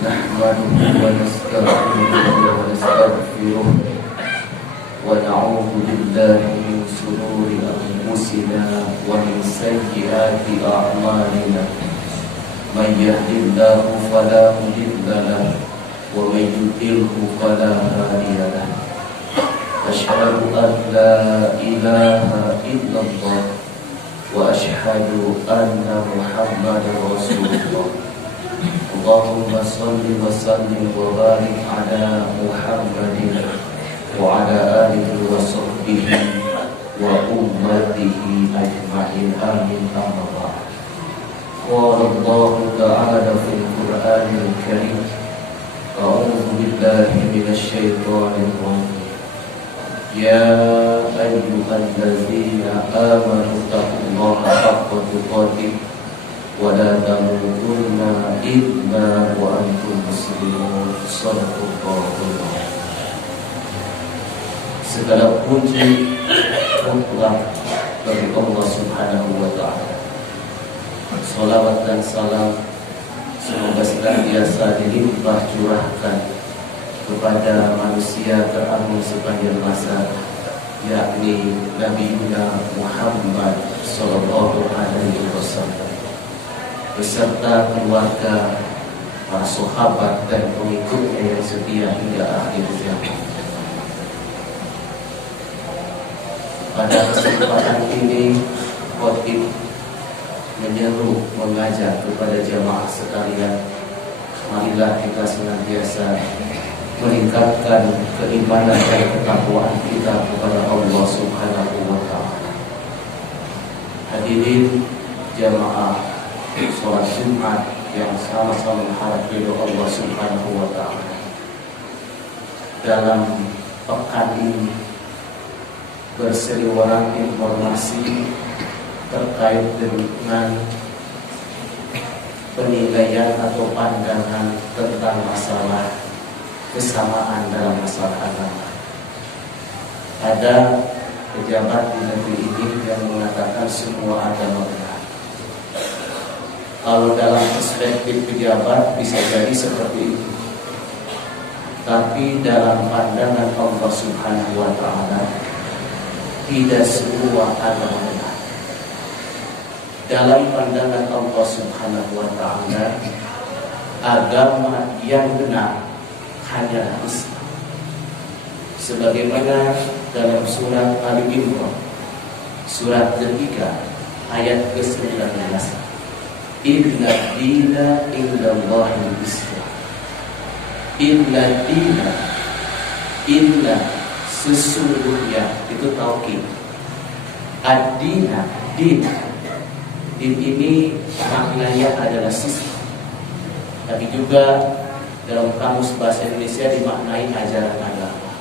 نحمده ونستعينه ونستغفره ونعوذ بالله من شرور أنفسنا ومن سيئات أعمالنا من يهد الله فلا مضل له ومن يضلل فلا هادي له أشهد أن لا إله إلا الله وأشهد أن محمدا رسول الله اللهم صل وسلم وبارك على محمد وعلى آله وصحبه وأمته أجمعين آمين أما بعد قال الله تعالى في القرآن الكريم أعوذ بالله من الشيطان الرجيم يا أيها الذين آمنوا اتقوا الله حق تقاته ولا تموتن إلا وأنتم مسلمون صدق الله العظيم. Segala puji mutlak bagi Allah Subhanahu wa Ta'ala. Salawat dan salam semoga senantiasa dilimpah curahkan kepada manusia teragung sepanjang masa, yakni Nabi Muhammad sallallahu alaihi wasallam beserta keluarga, para sahabat dan pengikutnya yang setia hingga akhir zaman. Pada kesempatan ini khotib menyeru mengajak kepada jamaah sekalian, marilah kita senantiasa meningkatkan keimanan dan ketakwaan kita kepada Allah Subhanahu wa Ta'ala. Hadirin jamaah sholat Jumat yang sama-sama mengharap ridho Allah Subhanahu wa Ta'ala. Dalam pekan ini berseliweran informasi terkait dengan penilaian atau pandangan tentang masalah kesamaan dalam masalah agama. Ada pejabat di negeri ini yang mengatakan semua agama benar. Kalau dalam perspektif pejabat bisa jadi seperti itu, tapi dalam pandangan Allah Subhanahu wa Ta'ala tidak semua agama benar. Dalam pandangan Allah Subhanahu wa Ta'ala, agama yang benar hanyalah Islam. Sebagaimana dalam surat Ali Imran surat ketiga ayat ke-19, Inna dina indallahil Islam. Inna sesungguhnya, itu taukid. Ad-dina, din ini maknanya adalah sistem, tapi juga dalam kamus bahasa Indonesia dimaknai ajaran agama.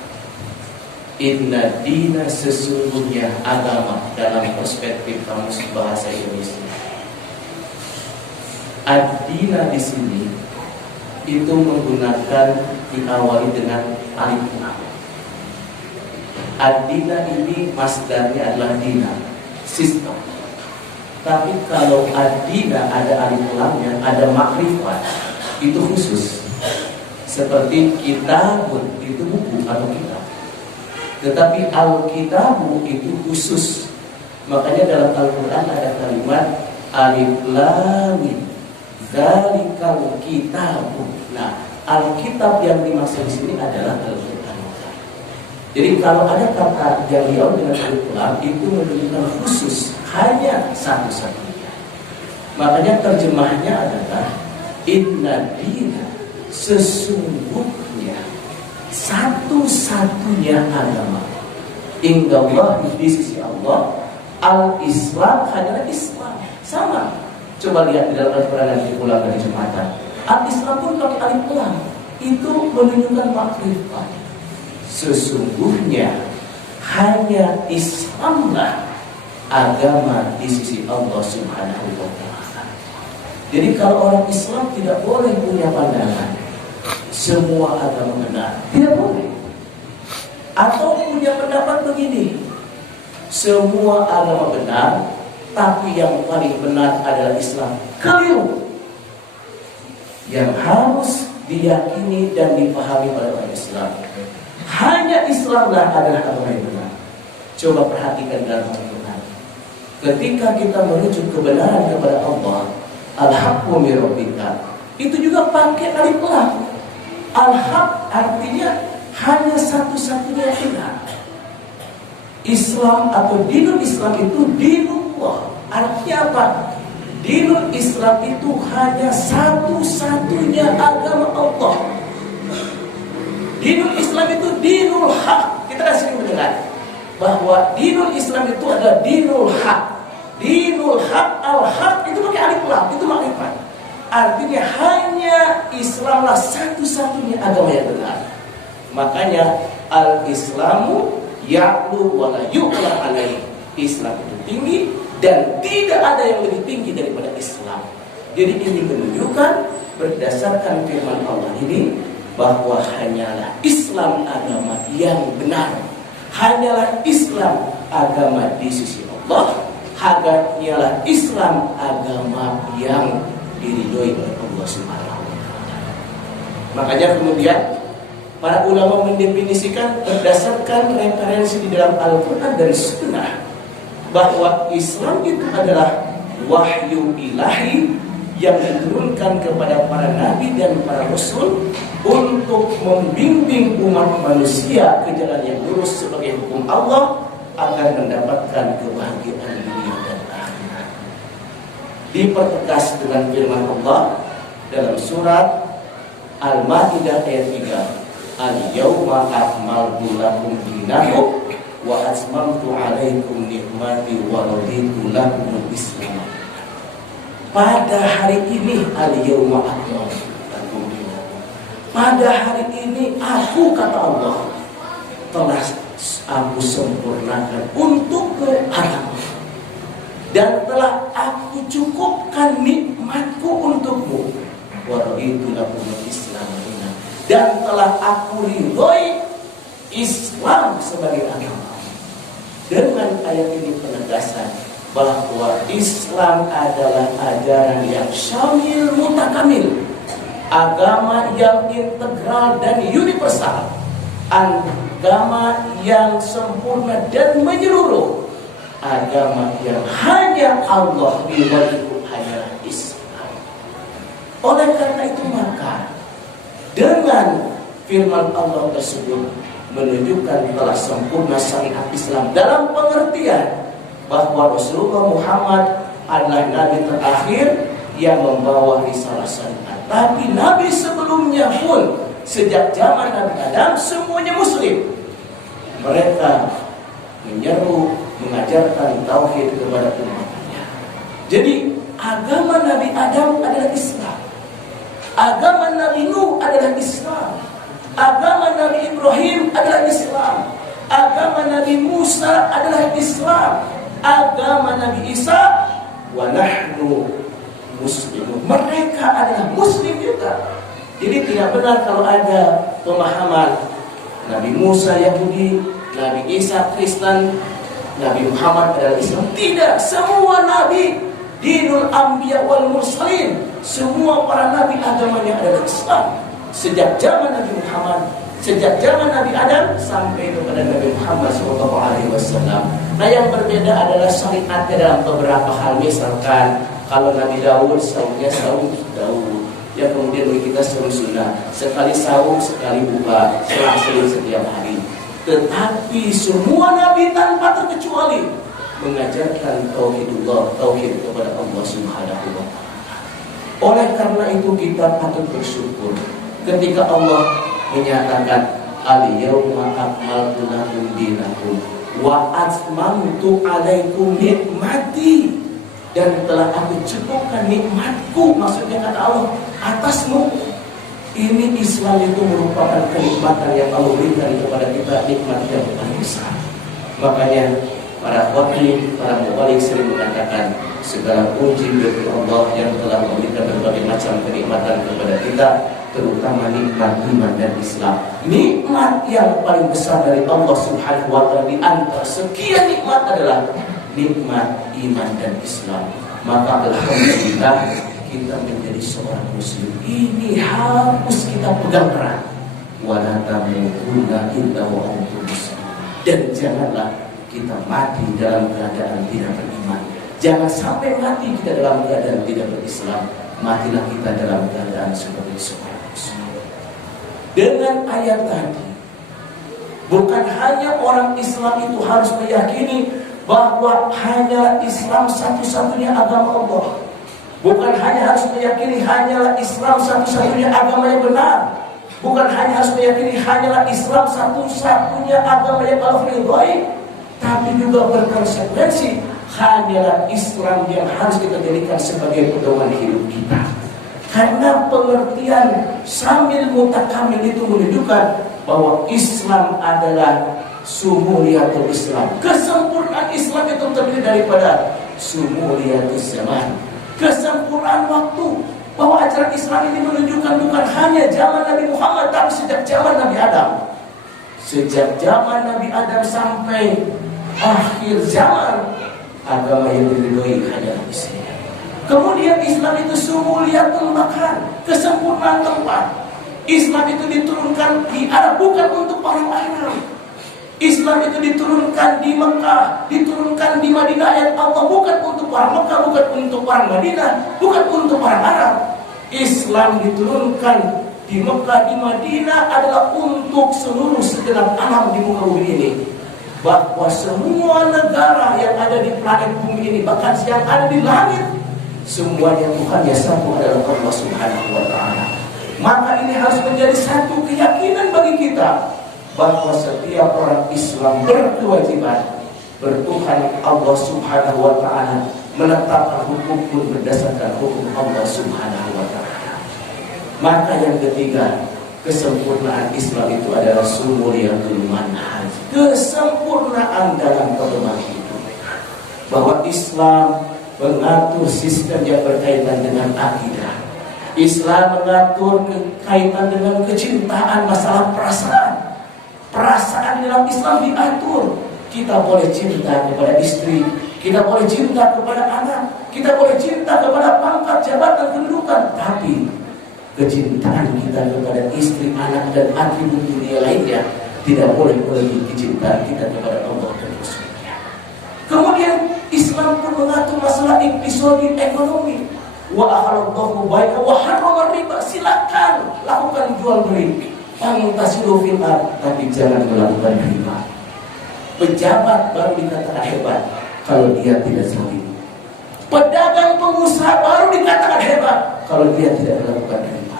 Inna dina sesungguhnya agama dalam perspektif kamus bahasa Indonesia. Ad-dina di sini itu menggunakan diawali dengan alif lam. Ad-dina ini masdarnya adalah dina, sistem. Tapi kalau ad-dina ada alif lamnya, ada makrifat, itu khusus. Seperti kitabun itu buku atau kitab. Tetapi al-kitabu itu khusus. Makanya dalam Al-Quran ada kalimat alif lam mim dzalikal kitabu. Nah, al-kitab yang dimaksud di sini adalah Al-Quran. Jadi kalau ada kata yang diawali dengan alif lam itu menunjukkan khusus, hanya satu-satunya. Makanya terjemahnya adalah inna dina, sesungguhnya satu-satunya agama indallah, di sisi Allah, al-Islam hanyalah Islam. Sama. Coba lihat di dalam Al-Quran yang diulang dari Jumatan. Al-Islam pun pakai alif lam. Itu menunjukkan makrifat. Sesungguhnya hanya Islamlah agama di sisi Allah Subhanahu wa Ta'ala. Jadi kalau orang Islam tidak boleh punya pandangan semua agama benar, tidak boleh. Atau punya pendapat begini, semua agama benar, tapi yang paling benar adalah Islam. Keliru. Yang harus diyakini dan dipahami oleh orang Islam. Hanya Islamlah adalah agama yang benar. Coba perhatikan dalam Al-Quran. Ketika kita merujuk kebenaran kepada Allah, al-haqqu min rabbika, itu juga pakai alif lam. Al-haq artinya hanya satu-satunya yang benar. Islam atau dinul Islam itu dinullah. Artinya apa? Dinul Islam itu hanya satu-satunya agama Allah. Dinul Islam itu dinul haq. Kita kan sering mendengar bahwa dinul Islam itu adalah dinul haq. Dinul haq, al-haq itu pakai alif lam, itu makrifat. Artinya hanya Islamlah satu-satunya agama yang benar. Makanya al-Islamu ya'lu wa la yu'la alaihi. Islam itu tinggi dan tidak ada yang lebih tinggi daripada Islam. Jadi ini menunjukkan berdasarkan firman Allah ini bahwa hanyalah Islam agama yang benar. Hanyalah Islam agama di sisi Allah. Hanyalah Islam agama yang diridhoi oleh Allah Subhanahu wa taala. Makanya kemudian para ulama mendefinisikan berdasarkan referensi di dalam Al-Quran dan Sunnah bahwa Islam itu adalah wahyu ilahi yang diturunkan kepada para nabi dan para rasul untuk membimbing umat manusia ke jalan yang lurus sebagai hukum Allah agar mendapatkan kebahagiaan dunia dan akhirat. Dipertegas dengan firman Allah dalam surat Al-Maidah ayat 3, Al-yawma akmaltu lakum dinakum wa atmamtu alaikum ni'mati wa raditu lakumul Islam. Pada hari ini al-yawma akmaltu lakum dinakum. Pada hari ini aku, kata Allah, telah aku sempurnakan untuk agama dan telah aku cukupkan nikmatku untukmu. Wa raditu lakumul Islam, dan telah aku ridhoi Islam sebagai agama. Dengan ayat ini penegasan bahwa Islam adalah ajaran yang syamil mutakamil, agama yang integral dan universal, agama yang sempurna dan menyeluruh, agama yang hanya Allah ridhoi, hanyalah Islam. Oleh karena itu maka dengan firman Allah tersebut menunjukkan telah sempurna syariat Islam dalam pengertian bahwa Rasulullah Muhammad adalah nabi terakhir yang membawa risalah syariat. Tapi nabi sebelumnya pun sejak zaman Nabi Adam semuanya muslim. Mereka menyeru, mengajarkan tauhid kepada umatnya. Jadi agama Nabi Adam adalah Islam. Agama Nabi Nuh adalah Islam. Agama Nabi Ibrahim adalah Islam. Agama Nabi Musa adalah Islam. Agama Nabi Isa, wa nahnu muslimun. Mereka adalah muslim juga. Jadi tidak benar kalau ada pemahaman Nabi Musa Yahudi, Nabi Isa Kristen, Nabi Muhammad adalah Islam. Tidak, semua nabi dinul anbiya wal mursalin, semua para nabi agamanya adalah Islam. Sejak zaman Nabi Muhammad, sejak zaman Nabi Adam sampai kepada Nabi Muhammad SAW. Nah, yang berbeda adalah syariatnya dalam beberapa hal. Misalkan kalau Nabi Daud saumnya saum Daud, ya kemudian kita saum sunnah, sekali saum sekali buka, selang-seling setiap hari. Tetapi semua nabi tanpa terkecuali mengajarkan tauhidullah, tauhid kepada Allah Subhanahu wa taala. Oleh karena itu kita patut bersyukur ketika Allah menyatakan al-yawma akmaltu lakum dinakum wa atmamtu alaikum nikmati, dan telah aku cukupkan nikmatku, maksudnya kata Allah, atasmu. Ini Islam itu merupakan kenikmatan yang Allah berikan kepada kita, nikmat yang paling besar. Makanya para khatib, para mubalik sering mengatakan segala puji bagi Allah yang telah memberikan berbagai macam kenikmatan kepada kita, terutama nikmat iman dan Islam. Nikmat yang paling besar dari Allah Subhanahu wa taala di antara sekian nikmat adalah nikmat iman dan Islam. Maka alhamdulillah kita menjadi seorang muslim. Ini harus kita pegang erat. Wala tamutunna illa wa antum muslimun. Dan janganlah kita mati dalam keadaan tidak beriman. Jangan sampai mati kita dalam keadaan tidak berislam. Matilah kita dalam keadaan sebagai seorang muslim. Dengan ayat tadi, bukan hanya orang Islam itu harus meyakini bahwa hanya Islam satu-satunya agama Allah. Bukan hanya harus meyakini hanyalah Islam satu-satunya agama yang benar. Bukan hanya harus meyakini hanyalah Islam satu-satunya agama yang Allah ridhoi, tapi juga berkonsekuensi hanyalah Islam yang harus kita jadikan sebagai pedoman hidup kita. Karena pengertian sambil mutakamil itu menunjukkan bahwa Islam adalah sumuliyatul Islam. Kesempurnaan Islam itu terdiri daripada sumuliyatul zaman, kesempurnaan waktu. Bahwa ajaran Islam ini menunjukkan bukan hanya zaman Nabi Muhammad, tapi sejak zaman Nabi Adam. Sejak zaman Nabi Adam sampai akhir zaman, agama yang diridhoi hanya Islam. Kemudian Islam itu sumuliyatul makan, kesempurnaan tempat. Islam itu diturunkan di Arab, bukan untuk orang Arab. Islam itu diturunkan di Mekah, diturunkan di Madinah ayat Allah, bukan untuk orang Mekah, bukan untuk orang Madinah, bukan untuk orang Arab. Islam diturunkan di Mekah, di Madinah adalah untuk seluruh segenap alam di muka bumi ini. Bahwa semua negara yang ada di planet bumi ini, bahkan yang ada di langit, semuanya Tuhan yang satu adalah Allah Subhanahu wa Ta'ala. Maka ini harus menjadi satu keyakinan bagi kita bahwa setiap orang Islam berkewajiban bertuhan Allah Subhanahu wa Ta'ala, menetapkan hukum pun berdasarkan hukum Allah Subhanahu wa Ta'ala. Maka yang ketiga, kesempurnaan Islam itu adalah sumuliyatul manhaj, kesempurnaan dalam pedoman hidup. Bahwa Islam mengatur sistem yang berkaitan dengan akidah. Islam mengatur kaitan dengan kecintaan, masalah perasaan. Perasaan dalam Islam diatur. Kita boleh cinta kepada istri, kita boleh cinta kepada anak, kita boleh cinta kepada pangkat, jabatan, kedudukan. Tapi kecintaan kita kepada istri, anak, dan atribut dunia lainnya tidak boleh melebihi kecintaan kita kepada Allah dan Rasulnya. Kemudian Islam pun mengatur masalah episodi ekonomi. Wa ahalallahu bai'a wa harrama riba. Silakan lakukan jual beli. Fantasilu fil ard, tapi jangan melakukan riba. Pejabat baru dikatakan hebat kalau dia tidak zalim. Pedagang pengusaha baru dikatakan hebat kalau dia tidak melakukan riba.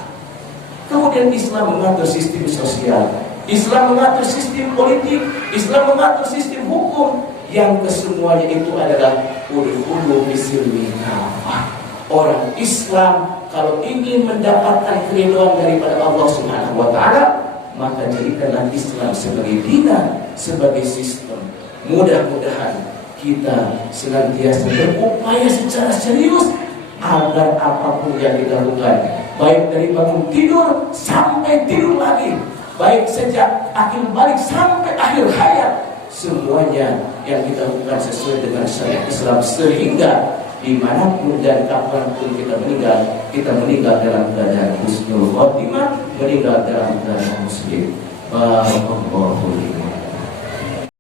Kemudian Islam mengatur sistem sosial, Islam mengatur sistem politik, Islam mengatur sistem hukum, yang kesemuanya itu adalah udkhulu bisilmi kafah. Orang Islam kalau ingin mendapatkan keridhaan daripada Allah Subhanahu wa Ta'ala, maka jadikanlah Islam sebagai dina, sebagai sistem. Mudah-mudahan kita senantiasa berupaya secara serius agar apapun yang kita lakukan, baik dari bangun tidur sampai tidur lagi, baik sejak akhir balik sampai akhir hayat, semuanya yang kita lakukan sesuai dengan syariat Islam, sehingga dimanapun dan kapanpun kita meninggal dalam keadaan husnul khotimah, meninggal dalam keadaan muslim. Barakallahu fiikum.